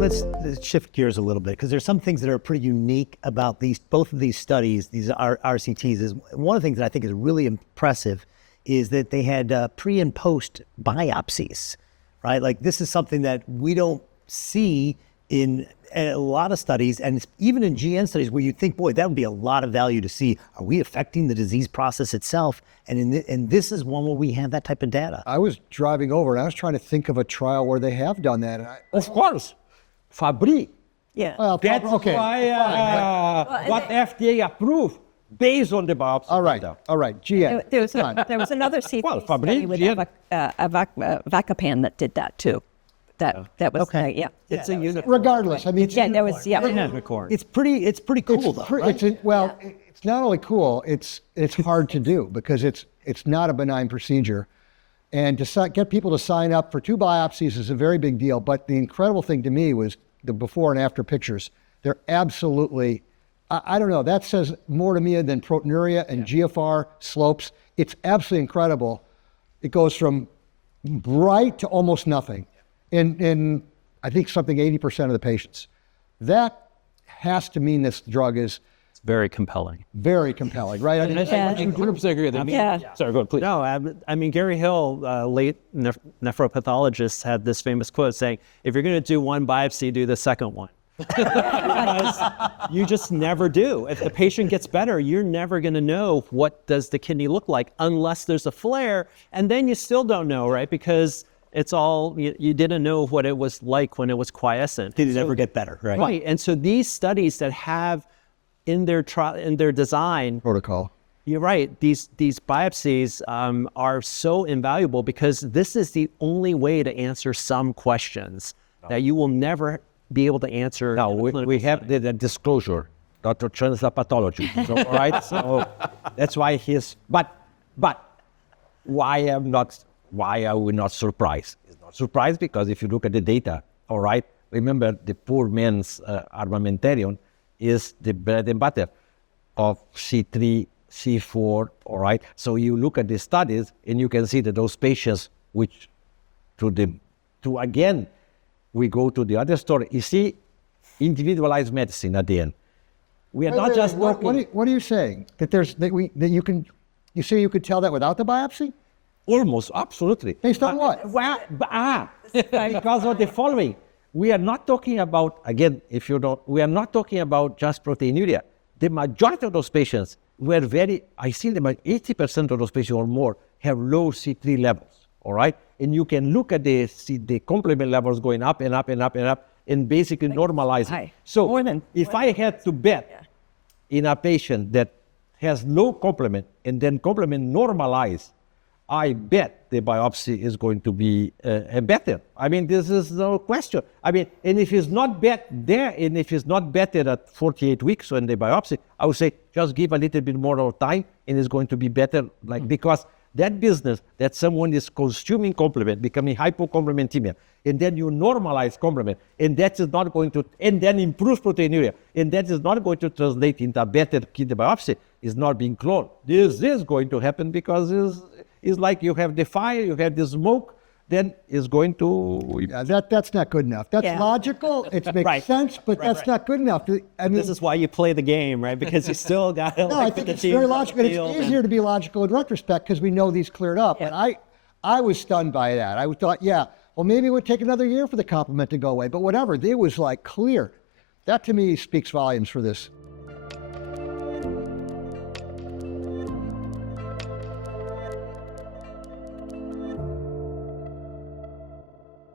let's shift gears a little bit, because there's some things that are pretty unique about both of these studies, these RCTs. Is one of the things that I think is really impressive is that they had pre and post biopsies, right? Like, this is something that we don't see in a lot of studies, and even in GN studies, where you think, boy, that would be a lot of value to see. Are we affecting the disease process itself? And this is one where we have that type of data. I was driving over and I was trying to think of a trial where they have done that. Of course, Fabry. Yeah. Well, That's okay. why what FDA approved based on the biopsy. All right. data. All right. GN. There was another CT Well, Fabry, study with GN. iptacopan that did that too. That was Okay. yeah. It's a unicorn. Regardless, I mean, Yeah, there was Unicorn. It's pretty cool, though. Right? It's not only cool, it's hard to do because it's not a benign procedure. And to get people to sign up for 2 biopsies is a very big deal. But the incredible thing to me was the before and after pictures. They're absolutely, I don't know, that says more to me than proteinuria and GFR slopes. It's absolutely incredible. It goes from bright to almost nothing in I think something 80% of the patients. That has to mean this drug is Very compelling. very compelling, right? I mean, In groups agree with me. Sorry, go ahead, please. No, I mean, Gary Hill, late nephropathologist, had this famous quote saying, if you're going to do one biopsy, do the second one. Because you just never do. If the patient gets better, you're never going to know what does the kidney look like unless there's a flare, and then you still don't know, right? Because it's all, you didn't know what it was like when it was quiescent. Did it ever get better, right? Right, and so these studies that have in their design protocol. You're right. These biopsies are so invaluable because this is the only way to answer some questions that you will never be able to answer. Now, we have the disclosure. Dr. Chang is a pathologist, so, all right? So that's why but why are we not surprised? It's not surprised because if you look at the data, all right, remember the poor man's armamentarium is the bread and butter of C3, C4, all right? So you look at the studies and you can see that those patients which again, we go to the other story. You see, individualized medicine at the end. We are not just talking. What are you saying? You say you could tell that without the biopsy? Almost, absolutely. Based on what? Because of the following. We are not talking about, again, we are not talking about just proteinuria. The majority of those patients were I see them like 80% of those patients or more have low C3 levels, all right? And you can look at the complement levels going up and up and up and up and basically normalizing. So if I had to bet in a patient that has low complement and then complement normalize, I bet the biopsy is going to be better. I mean, this is no question. I mean, and if it's not better at 48 weeks in the biopsy, I would say just give a little bit more of time and it's going to be better. Because that business that someone is consuming complement, becoming hypocomplementemia, and then you normalize complement, and that is not going to, and then improve proteinuria, and that is not going to translate into a better kidney biopsy, is not being cloned. This is going to happen because it's like you have the fire, you have the smoke, then it's going to... Yeah, that's not good enough. That's logical, it makes sense, but that's not good enough. I mean, this is why you play the game, right? Because you still got to... No, I think it's very logical. It's easier to be logical in retrospect because we know these cleared up. But I was stunned by that. I thought, well, maybe it would take another year for the complement to go away. But whatever, it was like clear. That to me speaks volumes for this.